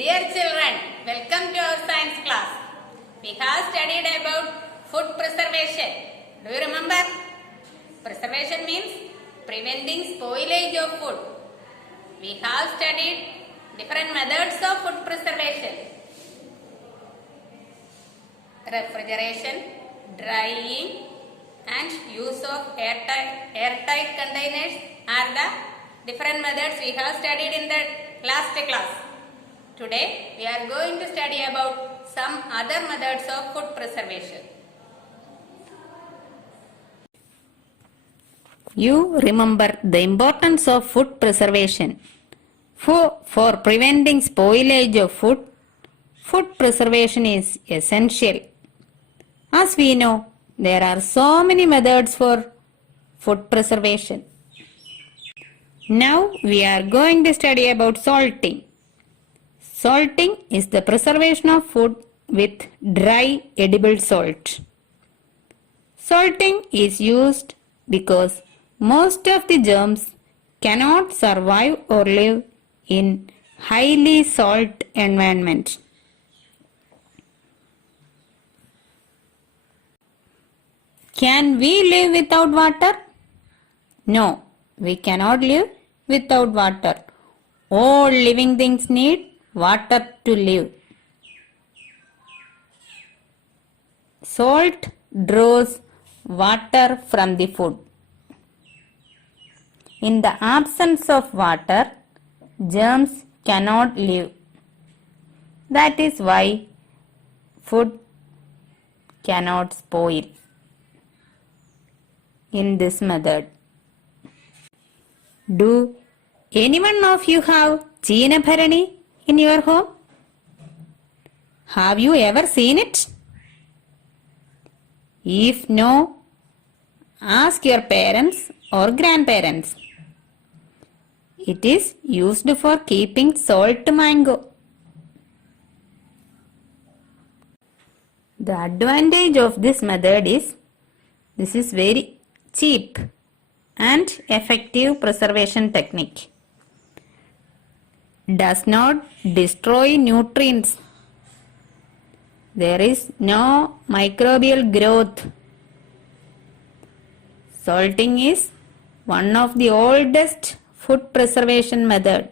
Dear children, welcome to our science class. We have studied about food preservation. Do you remember? Preservation means preventing spoilage of food. We have studied different methods of food preservation. Refrigeration, drying and use of airtight containers are the different methods we have studied in the last class. Today we are going to study about some other methods of food preservation. You remember the importance of food preservation. For preventing spoilage of food, food preservation is essential. As we know, there are so many methods for food preservation. Now we are going to study about salting. Salting is the preservation of food with dry edible salt. Salting is used because most of the germs cannot survive or live in highly salt environment. Can we live without water? No, we cannot live without water. All living things need water to live. Salt draws water from the food. In the absence of water, germs cannot live. That is why food cannot spoil in this method. Do anyone of you have Cheena Bharani in your home? Have you ever seen it? If no, ask your parents or grandparents. It is used for keeping salt mango. The advantage of this method is this is very cheap and effective preservation technique. Does not destroy nutrients. There is no microbial growth. Salting is one of the oldest food preservation method.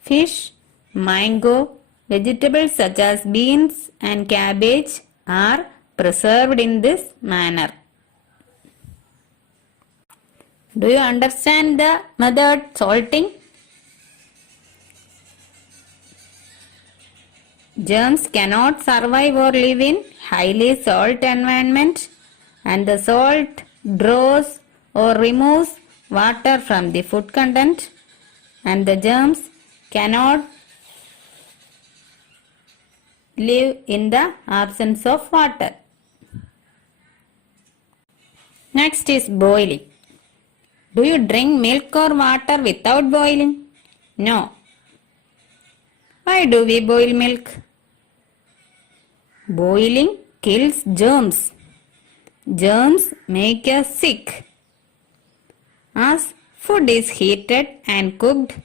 Fish, mango, vegetables such as beans and cabbage are preserved in this manner. Do you understand the method salting? Germs cannot survive or live in highly salt environment, and the salt draws or removes water from the food content, and the germs cannot live in the absence of water. Next is boiling. Do you drink milk or water without boiling? No. Why do we boil milk? Boiling kills germs. Germs make us sick. As food is heated and cooked,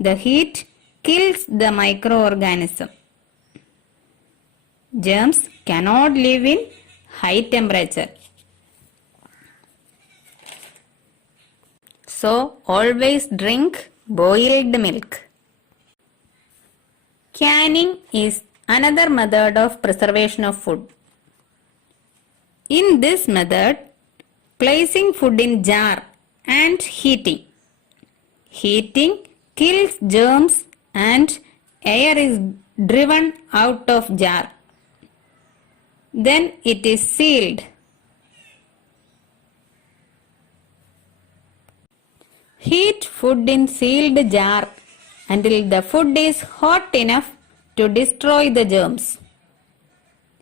the heat kills the microorganism. Germs cannot live in high temperature. So, always drink boiled milk. Canning is another method of preservation of food. In this method, placing food in jar and heating. Heating kills germs and air is driven out of jar. Then it is sealed. Heat food in sealed jar until the food is hot enough to destroy the germs.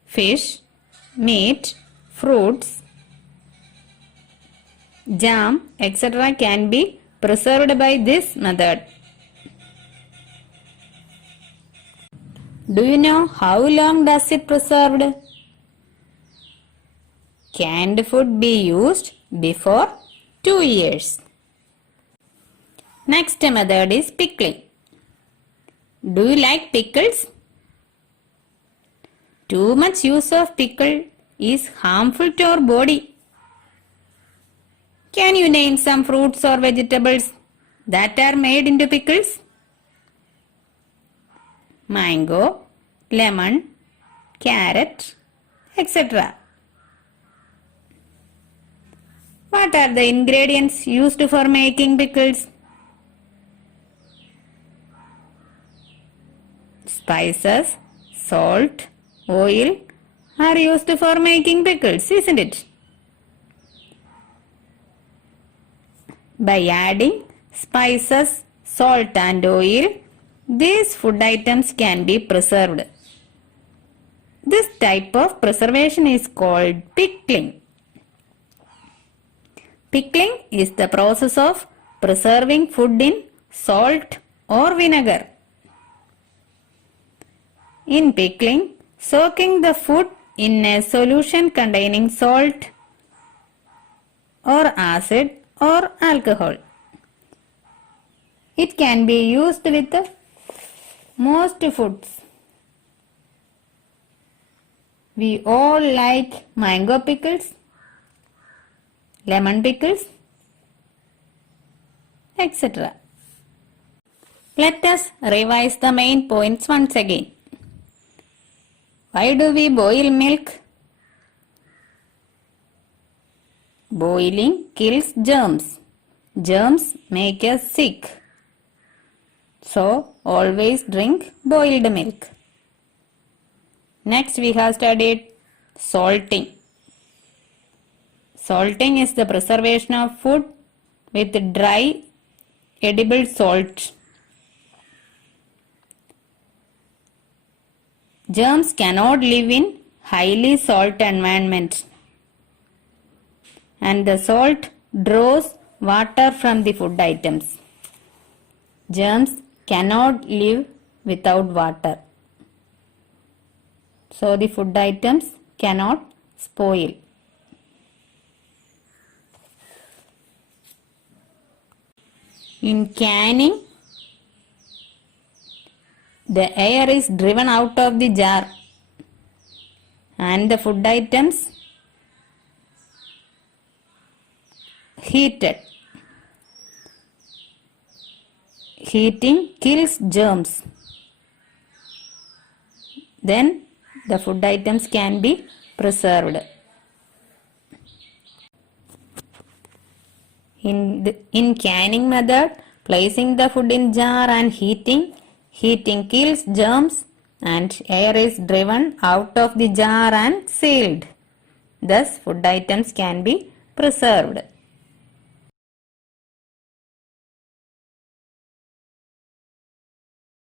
Fish, meat, fruits, jam, etc. can be preserved by this method. Do you know how long does it preserved? Canned food be used before 2 years. Next method is pickling. Do you like pickles? Too much use of pickle is harmful to our body. Can you name some fruits or vegetables that are made into pickles? Mango, lemon, carrot, etc. What are the ingredients used for making pickles? Spices, salt, oil are used for making pickles, isn't it? By adding spices, salt and oil, these food items can be preserved. This type of preservation is called pickling. Pickling is the process of preserving food in salt or vinegar. In pickling, soaking the food in a solution containing salt or acid or alcohol. It can be used with most foods. We all like mango pickles, lemon pickles, etc. Let us revise the main points once again. Why do we boil milk? Boiling kills germs. Germs make us sick. So, always drink boiled milk. Next, we have studied salting. Salting is the preservation of food with dry edible salt. Germs cannot live in highly salt environments, and the salt draws water from the food items. Germs cannot live without water, so the food items cannot spoil. In canning, the air is driven out of the jar and the food items heated. Heating kills germs. Then the food items can be preserved. In canning method, placing the food in jar and heating kills germs and air is driven out of the jar and sealed. Thus, food items can be preserved.